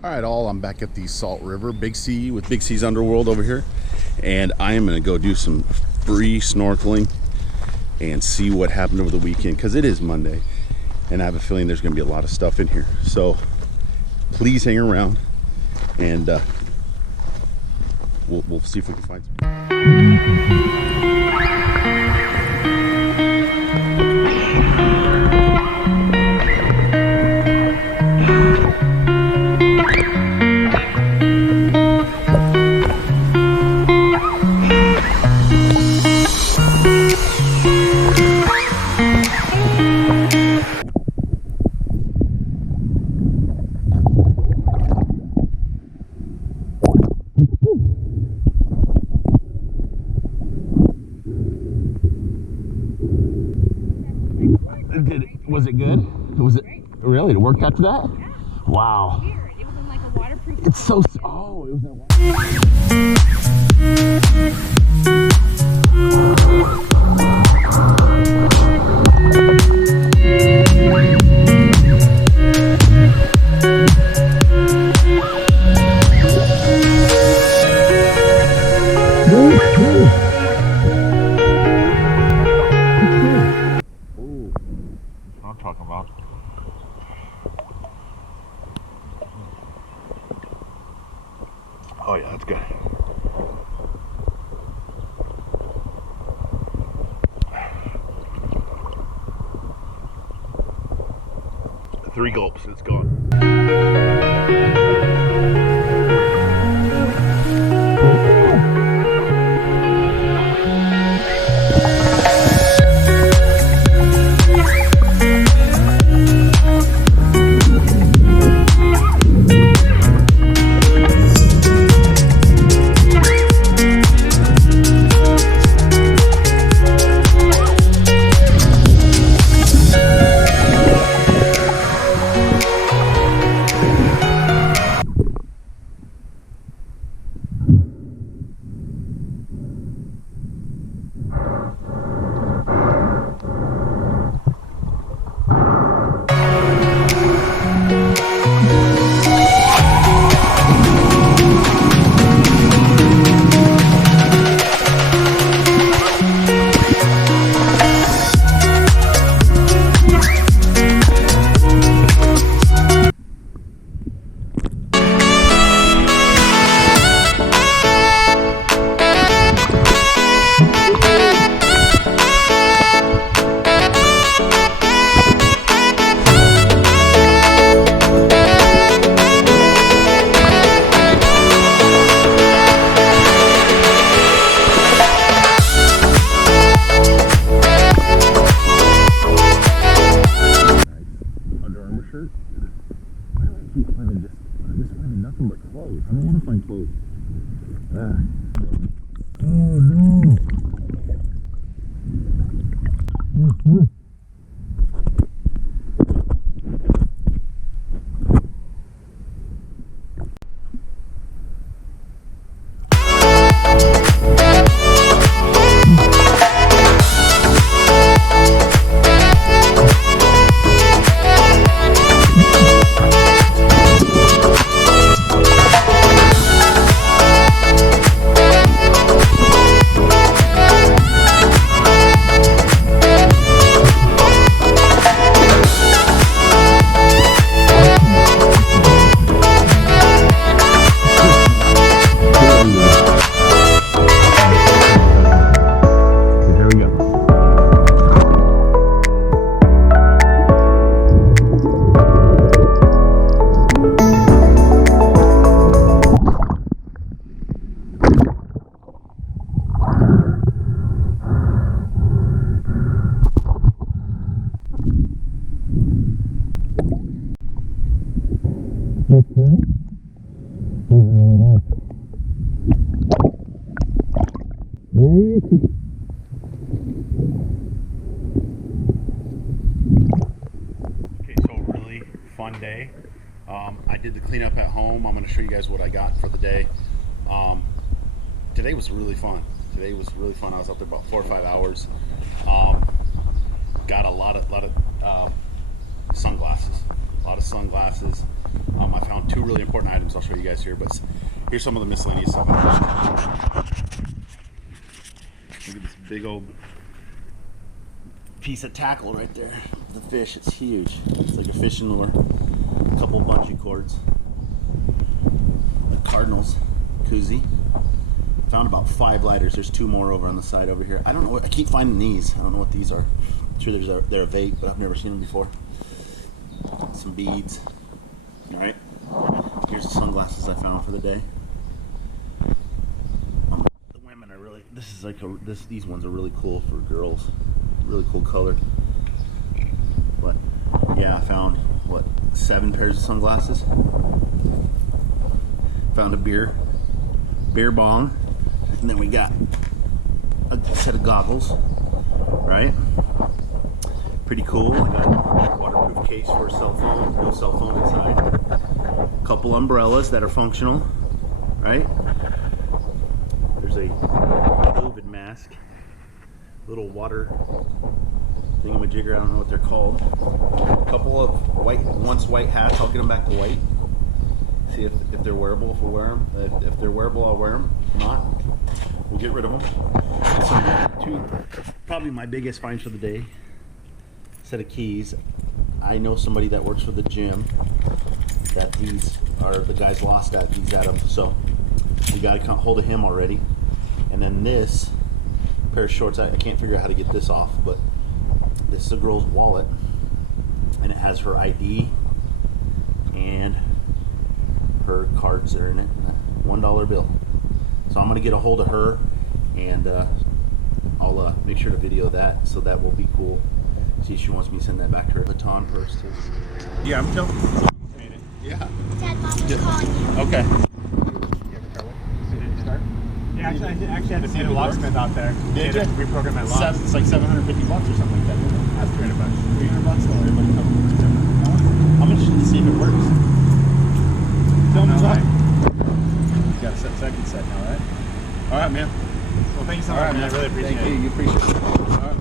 All right, I'm back at the Salt River, Big C with Big C's Underworld over here, and I am going to go do some free snorkeling and see what happened over the weekend, because it is Monday, and I have a feeling there's going to be a lot of stuff in here. So please hang around, and we'll see if we can find some. Was it good? Was it really? It worked after that? Yeah. Wow. Weird. It was in like a waterproof. It's so. Oh, it was in I'm talking about. Oh yeah, that's good. Three gulps, it's gone. Shirt. Why do I keep finding just finding nothing but clothes? I don't want to find clothes. Oh no. Okay, so really fun day. I did the cleanup at home. I'm going to show you guys what I got for the day. Today was really fun. I was out there about 4 or 5 hours. Got a lot of sunglasses. I found 2 really important items I'll show you guys here, but here's some of the miscellaneous stuff. Look at this big old piece of tackle right there. The fish, it's huge. It's like a fishing lure. A couple bungee cords. A Cardinals koozie. Found about 5 lighters. There's 2 more over on the side over here. I don't know what, I keep finding these. I don't know what these are. I'm sure they're a vape, but I've never seen them before. Some beads. All right. Here's the sunglasses I found for the day. The women are really. This is like these ones are really cool for girls. Really cool color. But yeah, I found what 7 pairs of sunglasses. Found a beer bong, and then we got a set of goggles. Right. Pretty cool. I got a waterproof case for a cell phone. No cell phone inside. A couple umbrellas that are functional. Right. There's a COVID mask. Little water thingamajigger. I don't know what they're called. A couple of once white hats. I'll get them back to white. See if they're wearable. If we wear them. If they're wearable, I'll wear them. If not, we'll get rid of them. So, probably my biggest find for the day. Set of keys. I know somebody that works for the gym that these are the guys lost at these at them, so we got to hold of him already. And then this pair of shorts, I can't figure out how to get this off, but this is a girl's wallet, and it has her ID and her cards that are in it, $1 bill. So I'm gonna get a hold of her, and I'll make sure to video that, so that will be cool. See if she wants me to send that back to her. Baton purse too. Yeah, I'm telling you. Yeah. Dad, Mom was calling you. Okay. Yeah, actually, I had to pay the locksmith out there. Did you? Reprogram my locks. It's like $750 or something like that. That's $300. $300. Oh, everybody come. I'm interested to see if it works. Tell me what. You got a second set now, right? All right, man. Well, thank you so much, man. I really appreciate it. Thank you. You appreciate it. All right.